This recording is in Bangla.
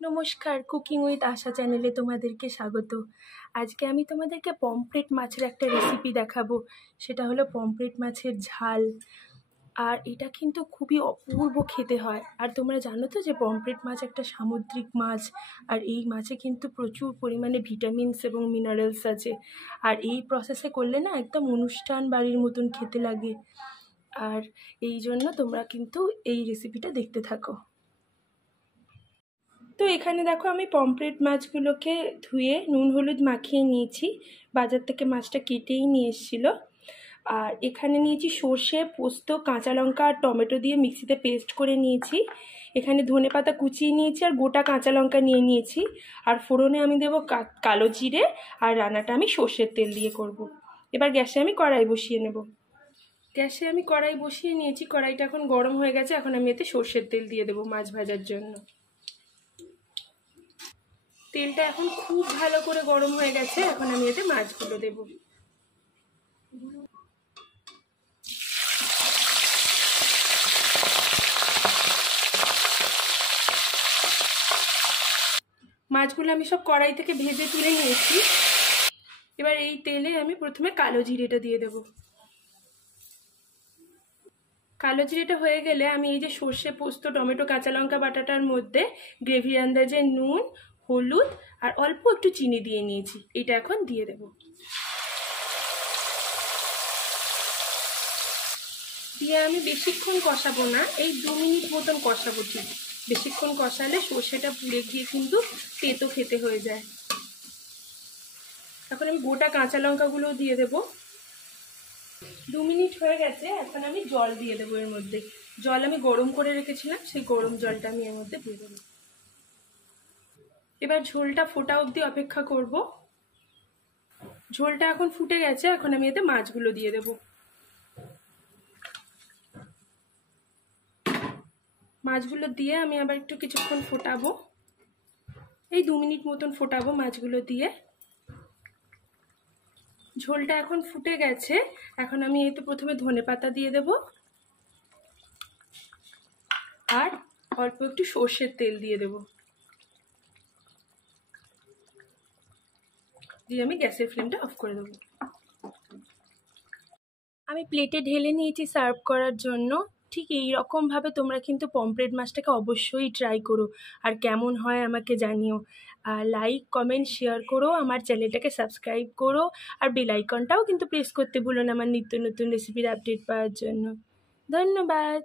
নমস্কার, কুকিং উইথ আশা চ্যানেলে তোমাদেরকে স্বাগত। আজকে আমি তোমাদেরকে পমফ্রেট মাছের একটা রেসিপি দেখাবো। সেটা হলো পমফ্রেট মাছের ঝাল। আর এটা কিন্তু খুবই অপূর্ব খেতে হয়। আর তোমরা জানো তো যে পমফ্রেট মাছ একটা সামুদ্রিক মাছ, আর এই মাছে কিন্তু প্রচুর পরিমাণে ভিটামিনস এবং মিনারেলস আছে। আর এই প্রসেসে করলে না একদম অনুষ্ঠান বাড়ির মতন খেতে লাগে। আর এই জন্য তোমরা কিন্তু এই রেসিপিটা দেখতে থাকো। তো এখানে দেখো আমি পমফ্রেট মাছগুলোকে ধুয়ে নুন হলুদ মাখিয়ে নিয়েছি। বাজার থেকে মাছটা কেটেই নিয়ে এসেছিলো। আর এখানে নিয়েছি সর্ষে, পোস্ত, কাঁচা লঙ্কা আর টমেটো দিয়ে মিক্সিতে পেস্ট করে নিয়েছি। এখানে ধনেপাতা কুচিয়ে নিয়েছি আর গোটা কাঁচা লঙ্কা নিয়ে নিয়েছি। আর ফোড়নে আমি দেবো কালো জিরে, আর রান্নাটা আমি সর্ষের তেল দিয়ে করব। এবার গ্যাসে আমি কড়াই বসিয়ে নেব। গ্যাসে আমি কড়াই বসিয়ে নিয়েছি, কড়াইটা এখন গরম হয়ে গেছে। এখন আমি এতে সর্ষের তেল দিয়ে দেবো মাছ ভাজার জন্য। তেলটা এখন খুব ভালো করে গরম হয়ে গেছে। এখন আমি এতে মাছগুলো দেব। মাছগুলো আমি সব কড়াই থেকে ভেজে তুলে নিয়েছি। এবার এই তেলে আমি প্রথমে কালো জিরেটা দিয়ে দেব। কালো জিরেটা হয়ে গেলে আমি এই যে সর্ষে, পোস্ত, টমেটো, কাঁচা লঙ্কা বাটাটার মধ্যে গ্রেভির আন্দাজে নুন, হলুদ আর অল্প একটু চিনি দিয়ে নিয়েছি। এটা এখন দিয়ে দেব। দিয়ে আমি বেশিক্ষণ কষাবো না, এই 2 মিনিট মতন কষাবো। ঠিক বেশিক্ষণ কষালে সর্ষেটা পুড়ে গিয়ে কিন্তু তেতো খেতে হয়ে যায়। এখন আমি গোটা কাঁচা লঙ্কাগুলোও দিয়ে দেব। 2 মিনিট হয়ে গেছে। এখন আমি জল দিয়ে দেবো এর মধ্যে। জল আমি গরম করে রেখেছিলাম, সেই গরম জলটা আমি এর মধ্যে দিয়ে দেবো। এবার ঝোলটা ফোটা অবধি অপেক্ষা করব। ঝোলটা এখন ফুটে গেছে। এখন আমি এতে মাছগুলো দিয়ে দেব। মাছগুলো দিয়ে আমি আবার একটু কিছুক্ষণ ফোটাবো, এই 2 মিনিট মতন ফোটাবো মাছগুলো দিয়ে। ঝোলটা এখন ফুটে গেছে। এখন আমি এতে প্রথমে ধনেপাতা দিয়ে দেব আর অল্প একটু সর্ষের তেল দিয়ে দেব। দিয়ে আমি গ্যাসের ফ্লেমটা অফ করে দেবো। আমি প্লেটে ঢেলে নিয়েছি সার্ভ করার জন্য। ঠিক এই রকমভাবে তোমরা কিন্তু পমফ্রেট মাছটাকে অবশ্যই ট্রাই করো, আর কেমন হয় আমাকে জানিও। আর লাইক, কমেন্ট, শেয়ার করো, আমার চ্যানেলটাকে সাবস্ক্রাইব করো, আর বেল আইকনটাও কিন্তু প্রেস করতে ভুলো না আমার নিত্য নতুন রেসিপির আপডেট পাওয়ার জন্য। ধন্যবাদ।